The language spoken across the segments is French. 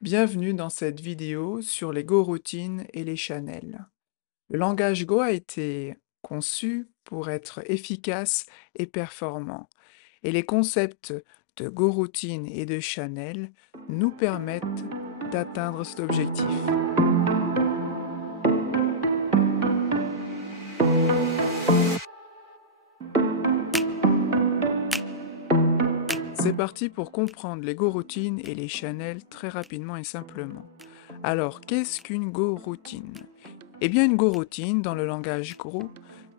Bienvenue dans cette vidéo sur les goroutines et les channels. Le langage Go a été conçu pour être efficace et performant, et les concepts de goroutine et de channel nous permettent d'atteindre cet objectif. C'est parti pour comprendre les goroutines et les channels très rapidement et simplement. Alors, qu'est-ce qu'une goroutine? Eh bien, une goroutine, dans le langage Go,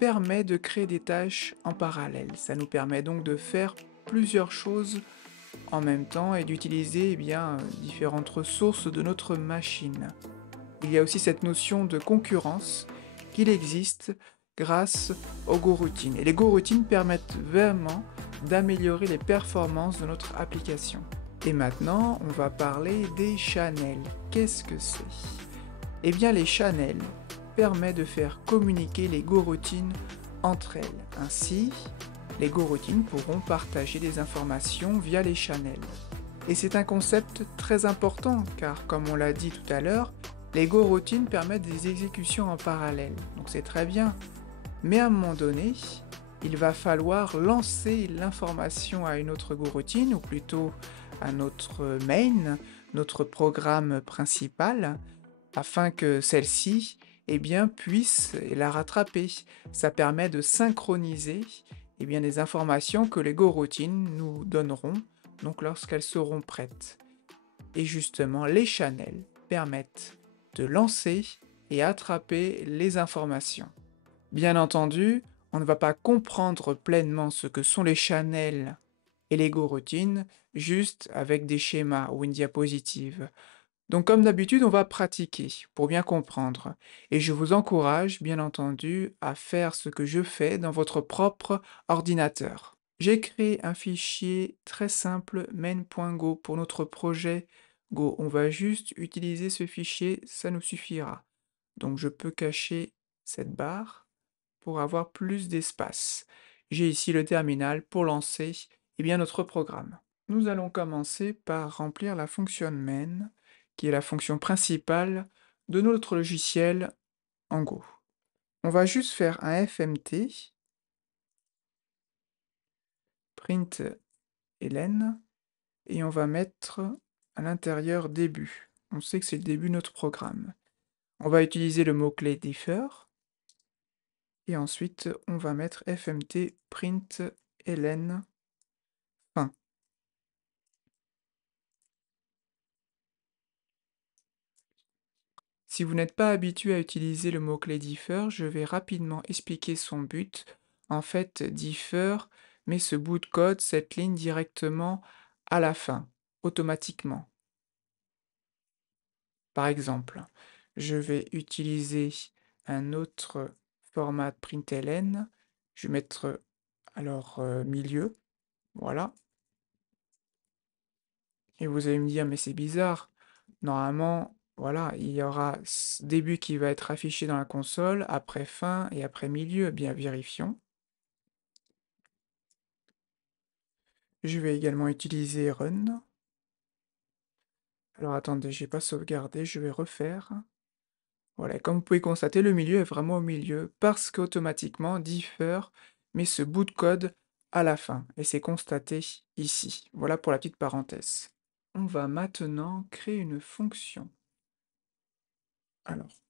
permet de créer des tâches en parallèle. Ça nous permet donc de faire plusieurs choses en même temps et d'utiliser différentes ressources de notre machine. Il y a aussi cette notion de concurrence qu'il existe grâce aux goroutines. Et les goroutines permettent vraiment d'améliorer les performances de notre application. Et maintenant, on va parler des channels. Qu'est-ce que c'est? Eh bien, les channels permettent de faire communiquer les goroutines entre elles. Ainsi, les goroutines pourront partager des informations via les channels. Et c'est un concept très important car, comme on l'a dit tout à l'heure, les goroutines permettent des exécutions en parallèle. Donc c'est très bien. Mais à un moment donné, il va falloir lancer l'information à une autre goroutine, ou plutôt à notre main, notre programme principal, afin que celle-ci puisse la rattraper. Ça permet de synchroniser les informations que les goroutines nous donneront donc lorsqu'elles seront prêtes. Et justement, les channels permettent de lancer et attraper les informations. Bien entendu, on ne va pas comprendre pleinement ce que sont les channels et les goroutines juste avec des schémas ou une diapositive. Donc comme d'habitude, on va pratiquer pour bien comprendre. Et je vous encourage, bien entendu, à faire ce que je fais dans votre propre ordinateur. J'ai créé un fichier très simple, main.go, pour notre projet Go. On va juste utiliser ce fichier, ça nous suffira. Donc je peux cacher cette barre pour avoir plus d'espace. J'ai ici le terminal pour lancer notre programme. Nous allons commencer par remplir la fonction main, qui est la fonction principale de notre logiciel en Go. On va juste faire un fmt, print ln, et on va mettre à l'intérieur début. On sait que c'est le début de notre programme. On va utiliser le mot-clé differ, et ensuite on va mettre fmt print ln fin. Si vous n'êtes pas habitué à utiliser le mot-clé differ, je vais rapidement expliquer son but. En fait, differ met ce bout de code, cette ligne directement à la fin, automatiquement. Par exemple, je vais utiliser un autre format de println. Je vais mettre milieu, voilà. Et vous allez me dire, mais c'est bizarre. Normalement, voilà, il y aura début qui va être affiché dans la console, après fin et après milieu. Eh bien, vérifions. Je vais également utiliser run. Alors attendez, j'ai pas sauvegardé, je vais refaire. Voilà, comme vous pouvez constater, le milieu est vraiment au milieu parce qu'automatiquement differ met ce bout de code à la fin et c'est constaté ici. Voilà pour la petite parenthèse. On va maintenant créer une fonction. Alors,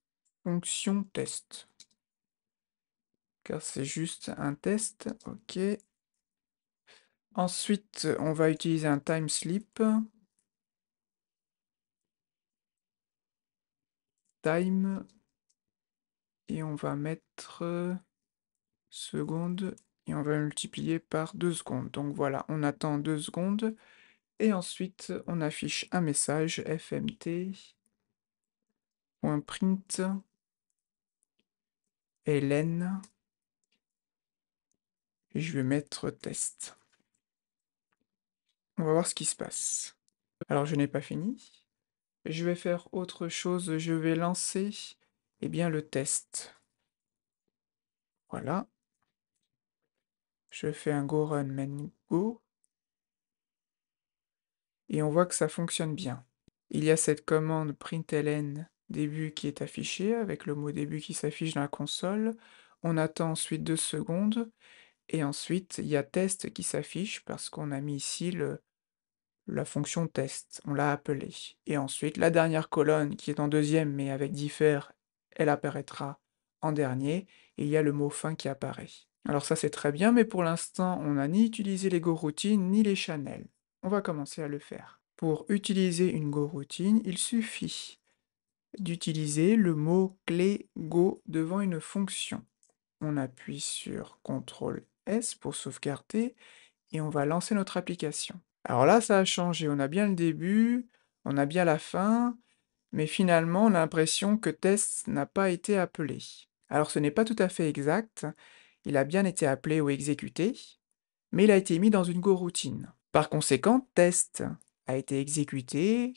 fonction test. Car c'est juste un test, ok. Ensuite, on va utiliser un timesleep. Time. Et on va mettre seconde. Et on va multiplier par 2 secondes. Donc voilà, on attend 2 secondes. Et ensuite, on affiche un message fmt.print ln. Et je vais mettre test. On va voir ce qui se passe. Alors, je n'ai pas fini. Je vais faire autre chose. Je vais lancer le test. Voilà. Je fais un go run main go. Et on voit que ça fonctionne bien. il y a cette commande println début qui est affichée avec le mot début qui s'affiche dans la console. On attend ensuite 2 secondes et ensuite il y a test qui s'affiche parce qu'on a mis ici la fonction test, on l'a appelée. Et ensuite la dernière colonne qui est en deuxième mais avec diffère, elle apparaîtra en dernier et il y a le mot fin qui apparaît. Alors ça c'est très bien, mais pour l'instant on n'a ni utilisé les goroutines ni les channels. On va commencer à le faire. Pour utiliser une goroutine, il suffit d'utiliser le mot-clé Go devant une fonction. On appuie sur CTRL S pour sauvegarder et on va lancer notre application. Alors là, ça a changé, on a bien le début, on a bien la fin, mais finalement, on a l'impression que test n'a pas été appelé. Alors ce n'est pas tout à fait exact, il a bien été appelé ou exécuté, mais il a été mis dans une goroutine. Par conséquent, test a été exécuté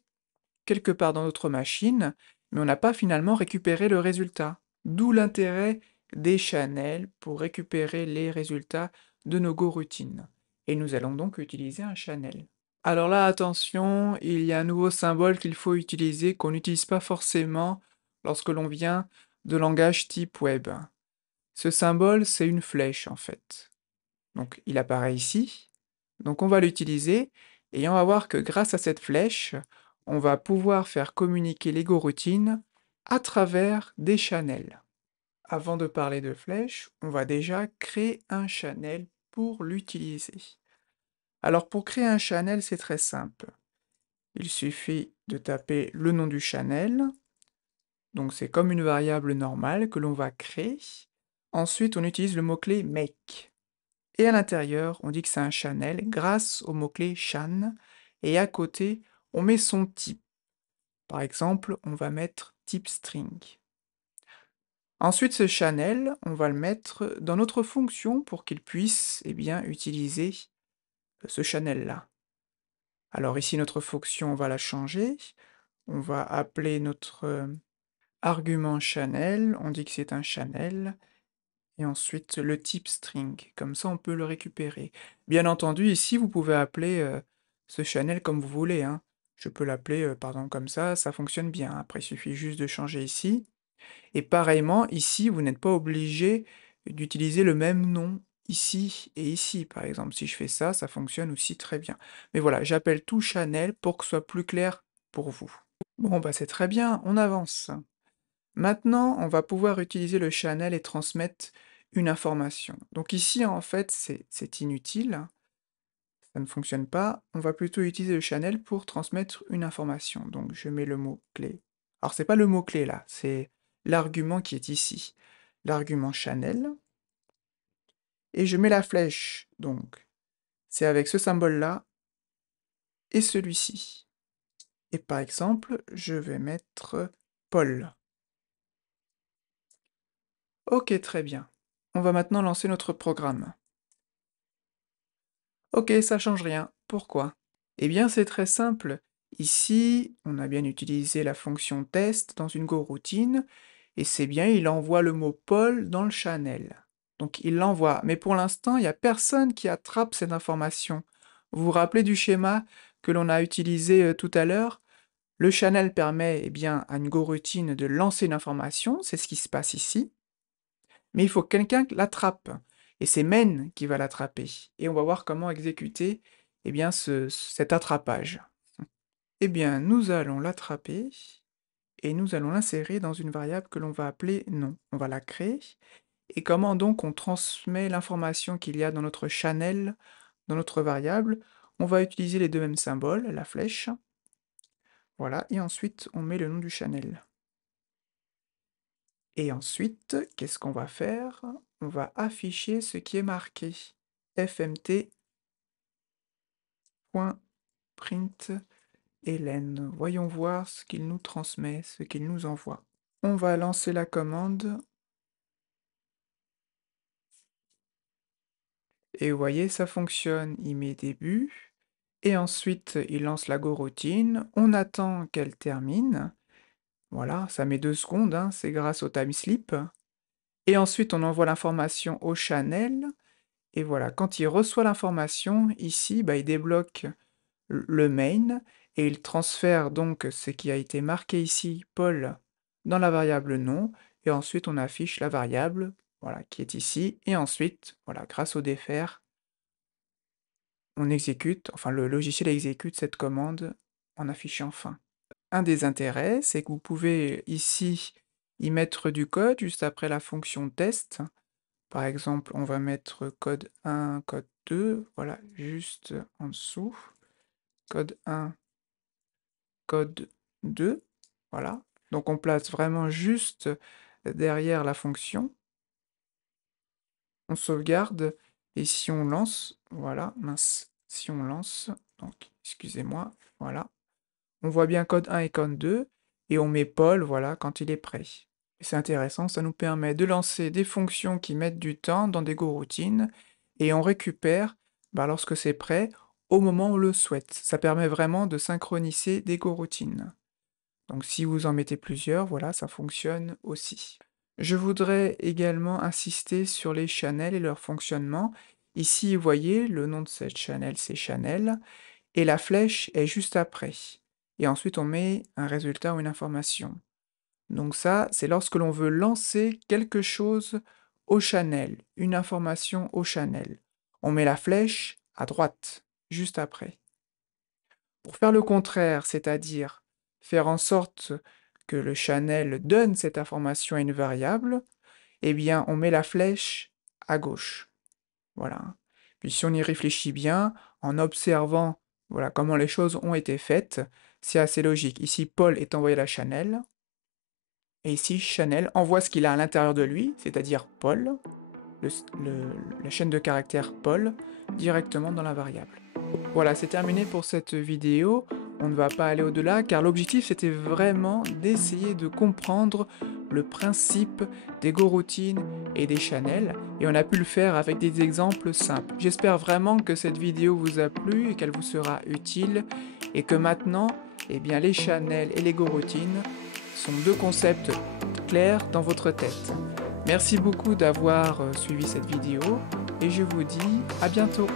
quelque part dans notre machine, mais on n'a pas finalement récupéré le résultat. D'où l'intérêt des channels pour récupérer les résultats de nos goroutines. Et nous allons donc utiliser un channel. Alors là, attention, il y a un nouveau symbole qu'il faut utiliser, qu'on n'utilise pas forcément lorsque l'on vient de langage type web. Ce symbole, c'est une flèche en fait. Donc il apparaît ici, donc on va l'utiliser, et on va voir que grâce à cette flèche, on va pouvoir faire communiquer les goroutines à travers des channels. Avant de parler de flèches, on va déjà créer un channel pour l'utiliser. Alors pour créer un channel, c'est très simple. Il suffit de taper le nom du channel, donc c'est comme une variable normale que l'on va créer. Ensuite, on utilise le mot-clé make. Et à l'intérieur, on dit que c'est un channel grâce au mot-clé chan, et à côté, on met son type. Par exemple, on va mettre type string. Ensuite, ce channel, on va le mettre dans notre fonction pour qu'il puisse utiliser ce channel-là. Alors ici, notre fonction, on va la changer. On va appeler notre argument channel, on dit que c'est un channel, et ensuite le type string, comme ça on peut le récupérer. Bien entendu, ici vous pouvez appeler ce channel comme vous voulez, hein. Je peux l'appeler par exemple comme ça fonctionne bien. Après il suffit juste de changer ici. Et pareillement, ici vous n'êtes pas obligé d'utiliser le même nom ici et ici. Par exemple, si je fais ça, ça fonctionne aussi très bien. Mais voilà, j'appelle tout channel pour que ce soit plus clair pour vous. Bon bah c'est très bien, on avance. Maintenant, on va pouvoir utiliser le channel et transmettre une information. Donc ici, en fait, c'est inutile, ça ne fonctionne pas. On va plutôt utiliser le channel pour transmettre une information. Donc je mets le mot-clé. Alors c'est pas le mot-clé là, c'est l'argument qui est ici. L'argument channel. Et je mets la flèche. Donc c'est avec ce symbole-là et celui-ci. Et par exemple, je vais mettre Paul. Ok, très bien. On va maintenant lancer notre programme. Ok, ça change rien. Pourquoi? Eh bien, c'est très simple. Ici, on a bien utilisé la fonction test dans une goroutine, et c'est bien, il envoie le mot Paul dans le channel. Donc il l'envoie, mais pour l'instant, il n'y a personne qui attrape cette information. Vous vous rappelez du schéma que l'on a utilisé tout à l'heure? Le channel permet à une goroutine de lancer une information, c'est ce qui se passe ici, mais il faut que quelqu'un l'attrape. Et c'est main qui va l'attraper. Et on va voir comment exécuter cet attrapage. Eh bien, nous allons l'attraper et nous allons l'insérer dans une variable que l'on va appeler nom. On va la créer. Et comment donc on transmet l'information qu'il y a dans notre channel, dans notre variable? On va utiliser les deux mêmes symboles, la flèche. Voilà, et ensuite on met le nom du channel. Et ensuite, qu'est-ce qu'on va faire? On va afficher ce qui est marqué. fmt.println. Voyons voir ce qu'il nous transmet, ce qu'il nous envoie. On va lancer la commande. Et vous voyez, ça fonctionne. Il met début. Et ensuite, il lance la goroutine. On attend qu'elle termine. Voilà, ça met 2 secondes, hein, c'est grâce au timesleep. Et ensuite, on envoie l'information au channel. Et voilà, quand il reçoit l'information, ici, il débloque le main, et il transfère donc ce qui a été marqué ici, Paul, dans la variable nom, et ensuite on affiche la variable, voilà, qui est ici, et ensuite, voilà, grâce au défaire, on exécute, enfin le logiciel exécute cette commande en affichant fin. Un des intérêts, c'est que vous pouvez ici y mettre du code juste après la fonction test. Par exemple, on va mettre code 1, code 2, voilà, juste en dessous. Code 1, code 2, voilà. Donc on place vraiment juste derrière la fonction. On sauvegarde, et si on lance, voilà, mince, si on lance, donc excusez-moi, voilà. On voit bien code 1 et code 2, et on met Paul, voilà, quand il est prêt. Et c'est intéressant, ça nous permet de lancer des fonctions qui mettent du temps dans des goroutines, et on récupère, lorsque c'est prêt, au moment où on le souhaite. Ça permet vraiment de synchroniser des goroutines. Donc si vous en mettez plusieurs, voilà, ça fonctionne aussi. Je voudrais également insister sur les channels et leur fonctionnement. Ici, vous voyez, le nom de cette channel, c'est channel, et la flèche est juste après. Et ensuite, on met un résultat ou une information. Donc ça, c'est lorsque l'on veut lancer quelque chose au channel, une information au channel. On met la flèche à droite, juste après. Pour faire le contraire, c'est-à-dire faire en sorte que le channel donne cette information à une variable, eh bien, on met la flèche à gauche. Voilà. Puis si on y réfléchit bien, en observant voilà, comment les choses ont été faites, c'est assez logique. Ici, Paul est envoyé à la channel, et ici, channel envoie ce qu'il a à l'intérieur de lui, c'est-à-dire Paul, la chaîne de caractères Paul, directement dans la variable. Voilà, c'est terminé pour cette vidéo. On ne va pas aller au-delà, car l'objectif c'était vraiment d'essayer de comprendre le principe des goroutines et des channels, et on a pu le faire avec des exemples simples. J'espère vraiment que cette vidéo vous a plu et qu'elle vous sera utile, et que maintenant, eh bien, les channels et les goroutines sont deux concepts clairs dans votre tête. Merci beaucoup d'avoir suivi cette vidéo, et je vous dis à bientôt.